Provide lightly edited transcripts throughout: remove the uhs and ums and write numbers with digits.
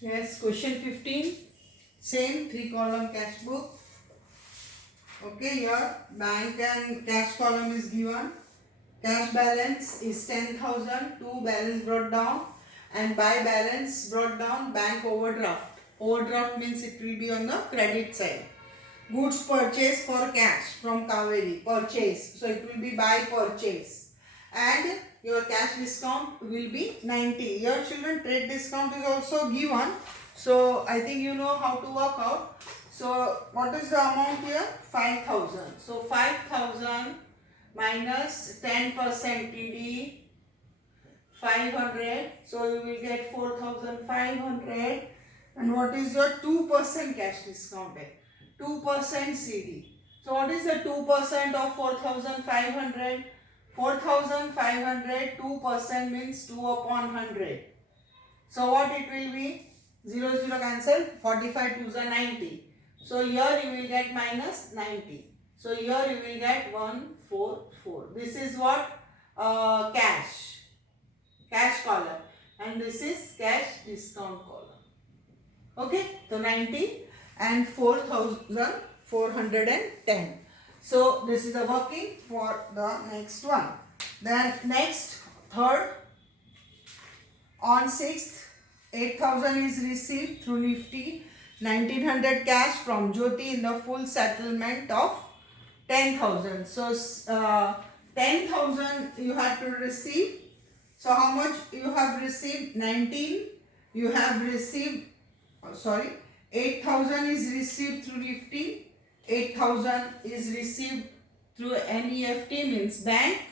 Yes, question 15. Same 3-column cash book. Okay, here bank and cash column is given. Cash balance is 10,000. To balance brought down, and by balance brought down bank overdraft. Overdraft means it will be on the credit side. Goods purchase for cash from Kaveri. Purchase. So it will be by purchase. And your cash discount will be 90. Your children trade discount is also given. So I think you know how to work out. So what is the amount here? 5,000. So 5,000 minus 10% TD 500. So you will get 4,500. And what is your 2% cash discount? 2% CD. So what is the 2% of 4,500? 4,500, 2% means 2 upon 100. So what it will be? 0, 0 cancel. 45 2s are 90. So here you will get minus 90. So here you will get 144. This is what? Cash column. And this is cash discount column. Okay, so 90 and 4,410. So this is the working for the next one. Then next, third, on 6th, 8,000 is received through Nifty, 1,900 cash from Jyoti in the full settlement of 10,000. So 10,000 you have to receive. So how much you have received? 19. You have received, 8,000 is received through Nifty. 8,000 is received through NEFT means bank.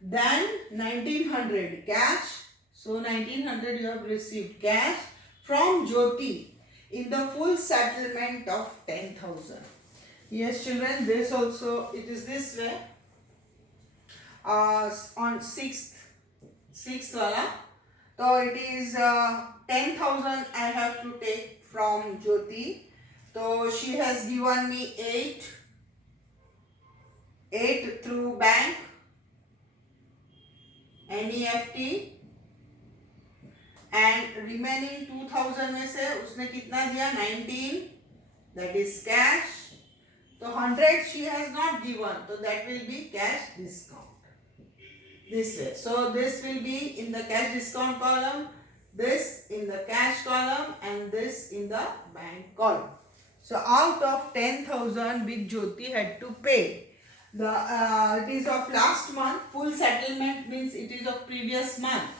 Then 1,900 cash. So 1,900 you have received cash from Jyoti in the full settlement of 10,000. Yes, children, this also, it is this way. On 6th wala. So it is 10,000 I have to take from Jyoti. So she has given me 8 through bank, NEFT, and remaining 2,000 में से उसने कितना दिया? 19, that is cash. So 100 she has not given, so that will be cash discount. This way. So this will be in the cash discount column, this in the cash column, and this in the bank column. So out of 10,000 which Jyoti had to pay, it is of last month. Full settlement means it is of previous month.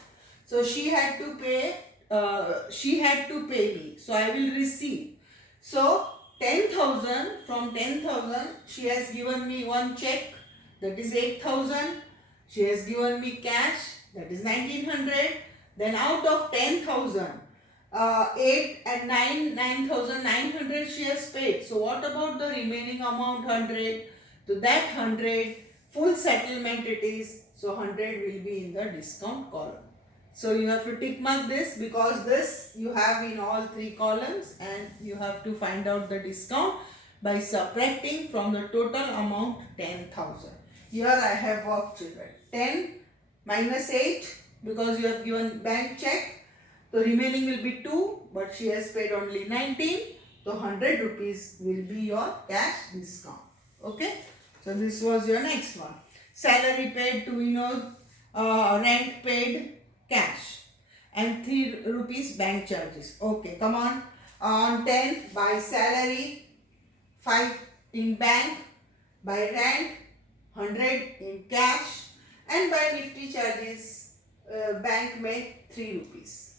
So she had to pay. Me. So I will receive. So 10,000, from 10,000 she has given me one check, that is 8,000. She has given me cash, that is 1,900. Then out of 10,000, 8 and 9,900 she has paid. So what about the remaining amount 100? So that 100 full settlement it is. So 100 will be in the discount column. So you have to tick mark this, because this you have in all 3 columns, and you have to find out the discount by subtracting from the total amount 10,000. Here I have worked, children. 10 minus 8, because you have given bank check. So remaining will be 2, but she has paid only 19. So 100 rupees will be your cash discount. Okay. So this was your next one. Salary paid to Vinod, rent paid cash, and 3 rupees bank charges. Okay, come on. On 10, by salary, 5 in bank, by rent, 100 in cash, and by Nifty charges, bank made 3 rupees.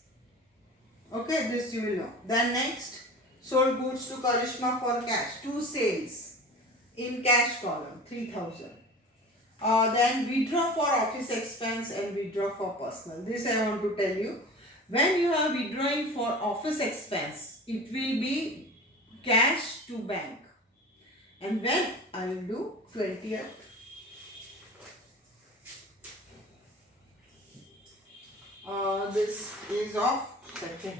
Okay, this you will know. Then next, sold goods to Karishma for cash, 2 sales in cash column, 3,000. Then withdraw for office expense and withdraw for personal. This I want to tell you. When you are withdrawing for office expense, it will be cash to bank. And when I will do 20th. This is of 2nd.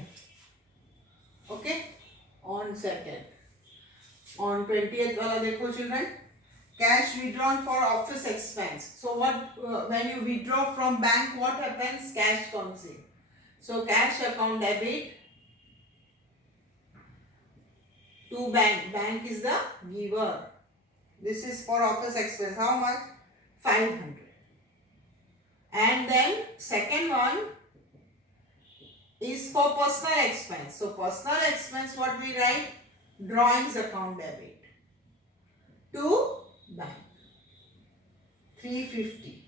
Okay, on 2nd. On 20th wala dekho children. Cash withdrawn for office expense. So what, when you withdraw from bank, what happens? Cash comes in. So cash account debit, to bank. Bank is the giver. This is for office expense. How much? 500. And then second one is for personal expense. So personal expense, what we write? Drawings account debit to bank. 350.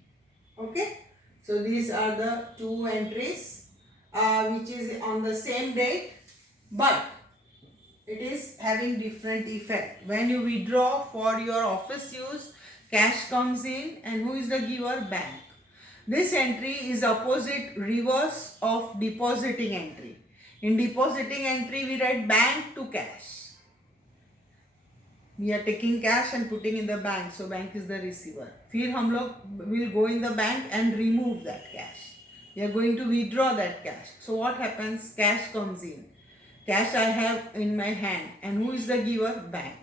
Okay. So these are the two entries which is on the same date, but it is having different effect. When you withdraw for your office use, cash comes in, and who is the giver? Bank. This entry is opposite reverse of depositing entry. In depositing entry, we write bank to cash. We are taking cash and putting in the bank, so bank is the receiver. फिर हम लोग will go in the bank and remove that cash. We are going to withdraw that cash. So what happens? Cash comes in. Cash I have in my hand, and who is the giver? Bank.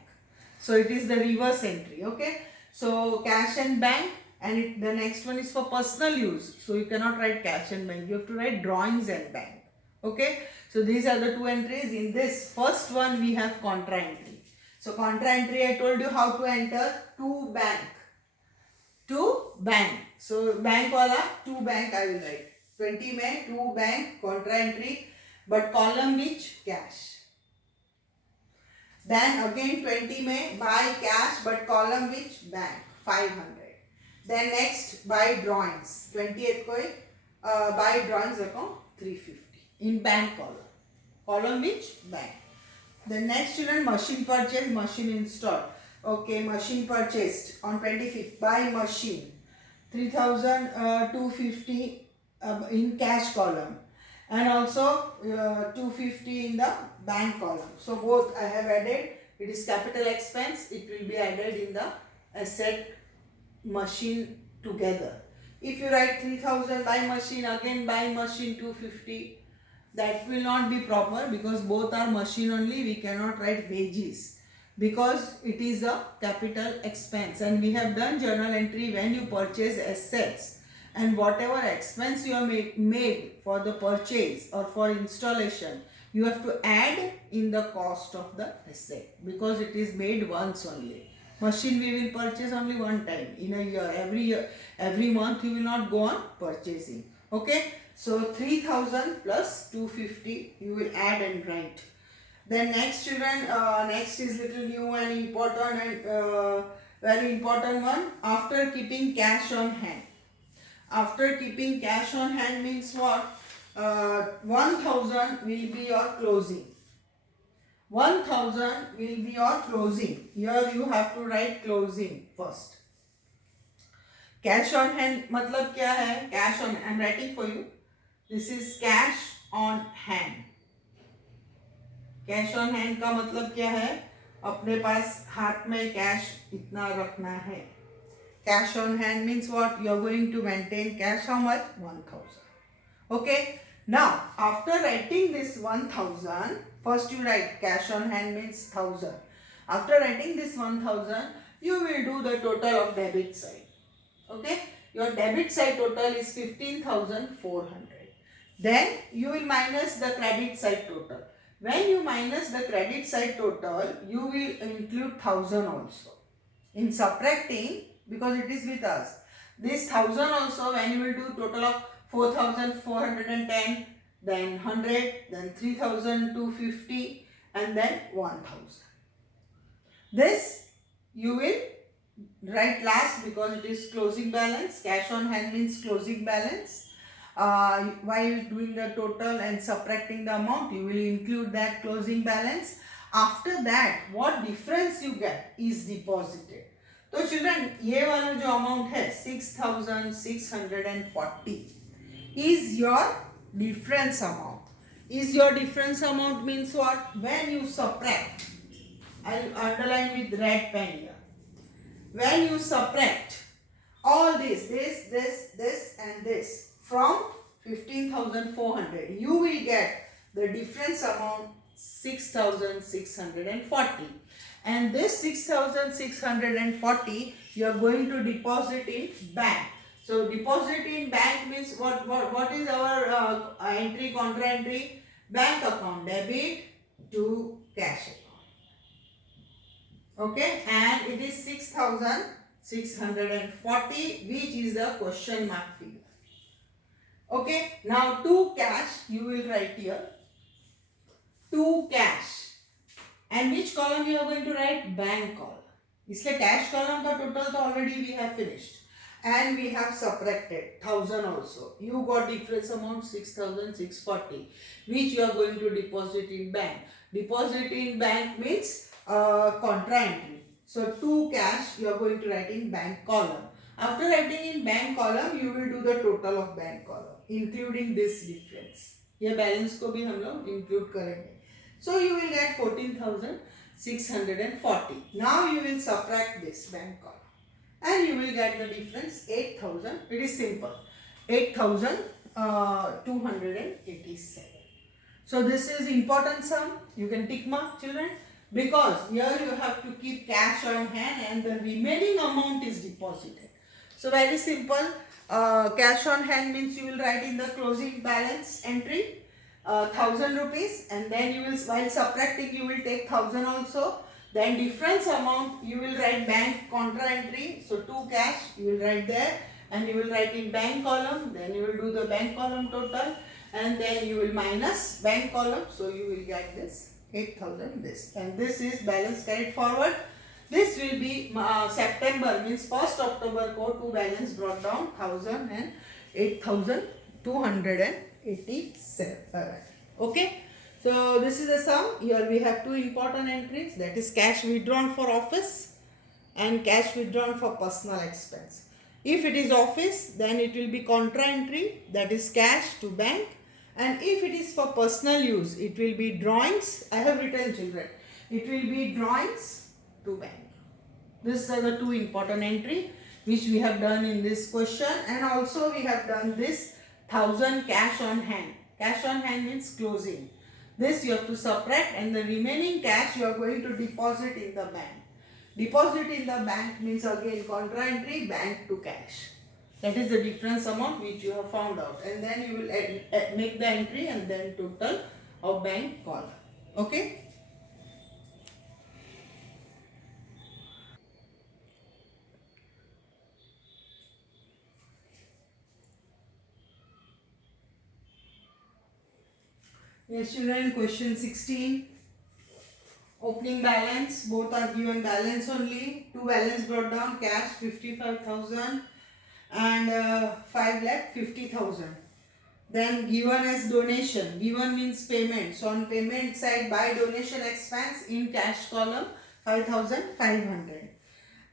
So it is the reverse entry. Okay. So cash and bank, and the next one is for personal use. So you cannot write cash and bank. You have to write drawings and bank. Okay. So these are the two entries. In this first one, we have contra entry. So contra entry, I told you how to enter. To bank. To bank. So bank wala, to bank I will write. 20 में to bank contra entry, but column which? Cash. Then again 20 में buy cash, but column which? Bank. 500. Then next buy drawings. 28 कोई buy drawings account 350 in bank column. Column which? Bank. The next children, machine purchase, machine installed. Okay, machine purchased on 25th. Buy machine 3,250 in cash column, and also 250 in the bank column. So both I have added. It is capital expense. It will be added in the asset machine together. If you write 3,000 buy machine, again buy machine 250, that will not be proper, because both are machine only. We cannot write wages because it is a capital expense, and we have done journal entry when you purchase assets, and whatever expense you have made for the purchase or for installation, you have to add in the cost of the asset, because it is made once only. Machine we will purchase only one time in a year. Every month you will not go on purchasing. Okay. So 3,000 plus 250 you will add and write. Then next children, next is little new and important, and very important one. After keeping cash on hand. After keeping cash on hand means what? 1,000 will be your closing. 1,000 will be your closing. Here you have to write closing first. Cash on hand मतलब क्या है? Cash on, I am writing for you. This is cash on hand. Cash on hand का मतलब क्या है? अपने पास हाथ में कैश इतना रखना है. Cash on hand means what? You are going to maintain cash how much? 1,000. Okay. Now after writing this 1,000, first you write cash on hand means 1,000. After writing this 1,000, you will do the total of debit side. Okay. Your debit side total is 15,400. Then you will minus the credit side total. When you minus the credit side total, you will include 1,000 also. In subtracting, because it is with us, this 1,000 also, when you will do total of 4,410, then 100, then 3,250, and then 1,000. This you will write last, because it is closing balance. Cash on hand means closing balance. While doing the total and subtracting the amount, you will include that closing balance. After that, what difference you get is deposited. So children, ये वाला जो amount है 6,640 is your difference amount. Is your difference amount means what? When you subtract, I will underline with red pen here. When you subtract all this and this from 15,400, you will get the difference amount 6,640, and this 6,640 you are going to deposit in bank. So deposit in bank means what is our entry, contra entry? Bank account debit to cash account. Okay, and it is 6,640, which is the question mark figure. Okay, now to cash you will write here, to cash, and which column you are going to write? Bank column. इसलिए cash column का total तो already we have finished, and we have subtracted 1000 also. You got difference amount 6,640, which you are going to deposit in bank. Deposit in bank means contra entry. So to cash you are going to write in bank column. After writing in bank column, you will do the total of bank column, including this difference. ये balance को भी हम लोग include करेंगे. So you will get 14,640. Now you will subtract this bank column and you will get the difference 8,000. It is simple. 8,287. So this is important sum. You can tick mark, children, because here you have to keep cash on hand and the remaining amount is deposited. So very simple. Cash on hand means you will write in the closing balance entry 1,000 rupees, and then you will, while subtracting, you will take 1,000 also. Then difference amount you will write bank contra entry. So to cash you will write there, and you will write in bank column. Then you will do the bank column total, and then you will minus bank column. So you will get this 8,000 this, and this is balance carried forward. This will be September, means 1st October को to balance brought down 1,000 and 8,287. Okay. So this is the sum. Here we have two important entries, that is cash withdrawn for office and cash withdrawn for personal expense. If it is office, then it will be contra entry, that is cash to bank, and if it is for personal use, it will be drawings. I have written, children, it will be drawings to bank. These are the two important entry which we have done in this question, and also we have done this 1,000 cash on hand. Cash on hand means closing. This you have to subtract, and the remaining cash you are going to deposit in the bank. Deposit in the bank means again contra entry, bank to cash. That is the difference amount which you have found out, and then you will make the entry and then total of bank column. Okay. Yes, children, question 16. Opening balance, both are given balance only. Two balance brought down, cash 55,000 and 5,50,000. Then given as donation, given means payment. So on payment side, by donation expense in cash column 5,500.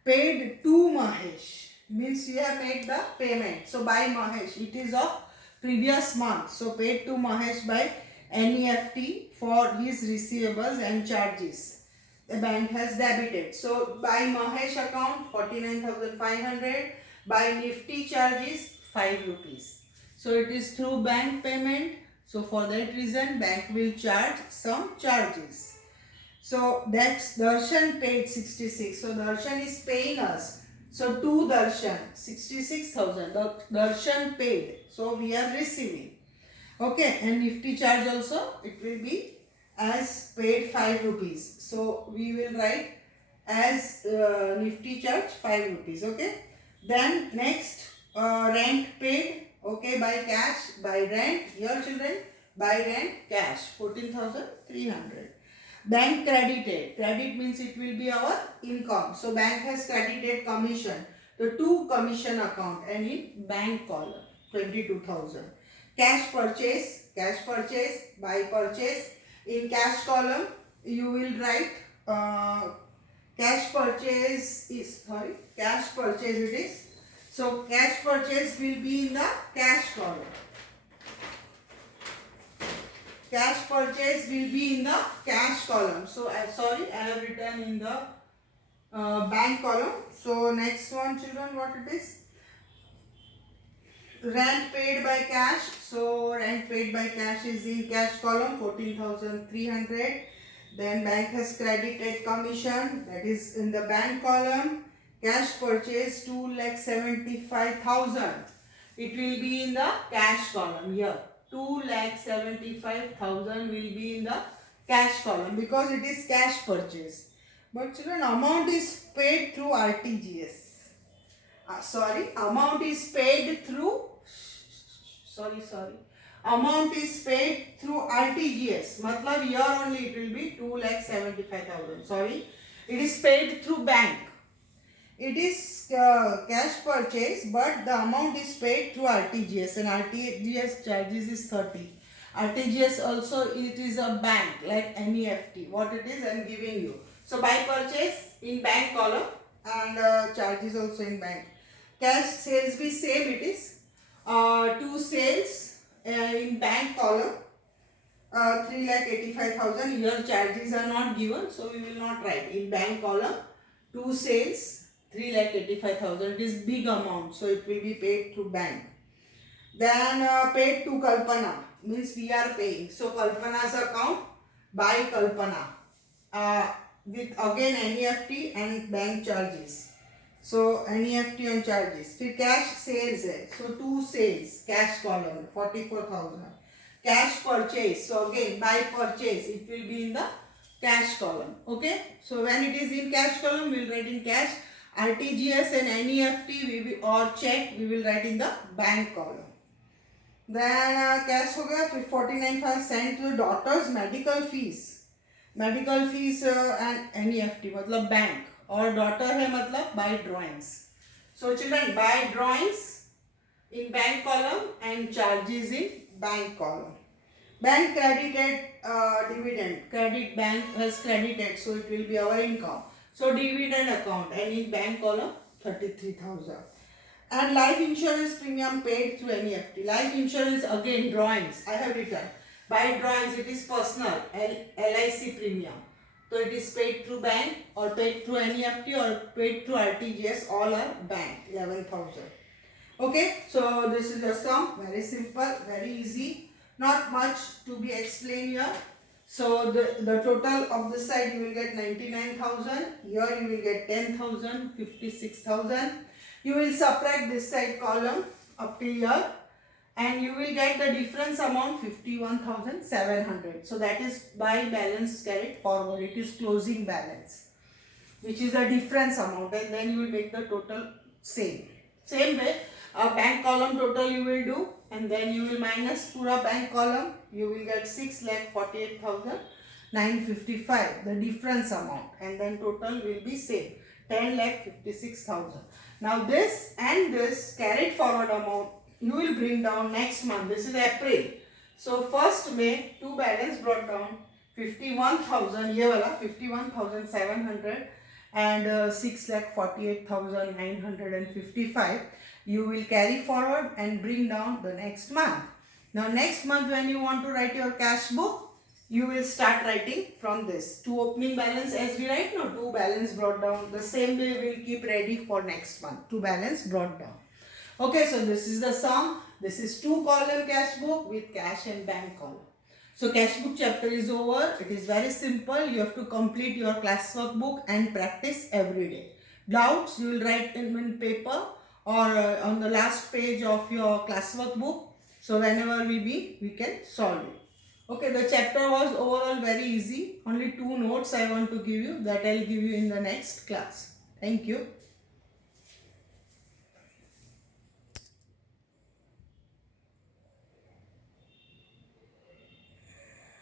Paid to Mahesh, means you have made the payment. So by Mahesh, it is of previous month. So paid to Mahesh by NEFT for his receivables and charges. The bank has debited. So by Mahesh account 49,500. By Nifty charges 5 rupees. So it is through bank payment. So for that reason bank will charge some charges. So that's Darshan paid 66. So Darshan is paying us. So to Darshan 66,000. Darshan paid. So we are receiving. Okay, and Nifty charge also, it will be as paid 5 rupees. So we will write as Nifty charge 5 rupees. Okay. Then next rent paid. Okay, by cash, by rent. Here children, by rent cash 14,300. Bank credited. Credit means it will be our income. So bank has credited commission. The to commission account and in bank column 22,000. Cash purchase, by purchase. In cash column, you will write cash purchase it is. So cash purchase will be in the cash column. Cash purchase will be in the cash column. So I have written in the bank column. So next one, children, what it is? Rent paid by cash. So rent paid by cash is in cash column 14,300. Then bank has credited commission, that is in the bank column. Cash purchase 2,75,000. It will be in the cash column here. 2,75,000 will be in the cash column because it is cash purchase. But children, amount is paid through RTGS. Amount is paid through, sorry. Amount is paid through RTGS. Matlab here only it will be 2,75,000. Sorry. It is paid through bank. It is cash purchase, but the amount is paid through RTGS, and RTGS charges is 30. RTGS also it is a bank like NEFT. What it is I am giving you. So buy purchase in bank column and charges also in bank. Cash sales be same it is. Two sales in bank column. 3,85,000. Here charges are not given, so we will not write in bank column. Two sales 3,85,000. It is big amount, so it will be paid through bank. Then paid to Kalpana means we are paying. So Kalpana's account by Kalpana with again NEFT and bank charges. So NEFT and charges. फिर cash sales है. So two sales cash column 44,000. Cash purchase. So again by purchase it will be in the cash column. Okay. So when it is in cash column we will write in cash. RTGS and NEFT or check we will write in the bank column. Then cash हो गया. फिर 49,000 sent to daughter's medical fees. Medical fees and NEFT मतलब bank. और daughter है मतलब by drawings. So children by drawings in bank column and charges in bank column. Bank credited dividend. Credit bank has credited, so it will be our income. So dividend account and in bank column 33,000. And life insurance premium paid through NEFT. Life insurance again drawings. I have written by drawings it is personal LIC premium. So it is paid through bank or paid through NEFT or paid through RTGS. All are bank 11,000. Okay, so this is your sum. Very simple, very easy. Not much to be explained here. So the total of this side you will get 99,000. Here you will get 10,000, 56,000. You will subtract this side column up to here. And you will get the difference amount 51,700. So that is by balance carried forward. It is closing balance, which is the difference amount, and then you will make the total same. Same way, a bank column total you will do, and then you will minus pura bank column. You will get 6,48,955, the difference amount, and then total will be same 10,56,000. Now this and this carried forward amount you will bring down next month. This is April. So 1st May, two balance brought down 51,000, ये वाला 51,700 and 6,48,955. You will carry forward and bring down the next month. Now next month when you want to write your cash book, you will start writing from this. Two opening balance as we write now, two balance brought down. The same way we will keep ready for next month. Two balance brought down. Okay, so this is the sum. This is two column cash book with cash and bank column. So cash book chapter is over. It is very simple. You have to complete your classwork book and practice every day. Doubts you will write in paper or on the last page of your classwork book. So whenever we meet, we can solve it. Okay, the chapter was overall very easy. Only two notes I want to give you that I will give you in the next class. Thank you.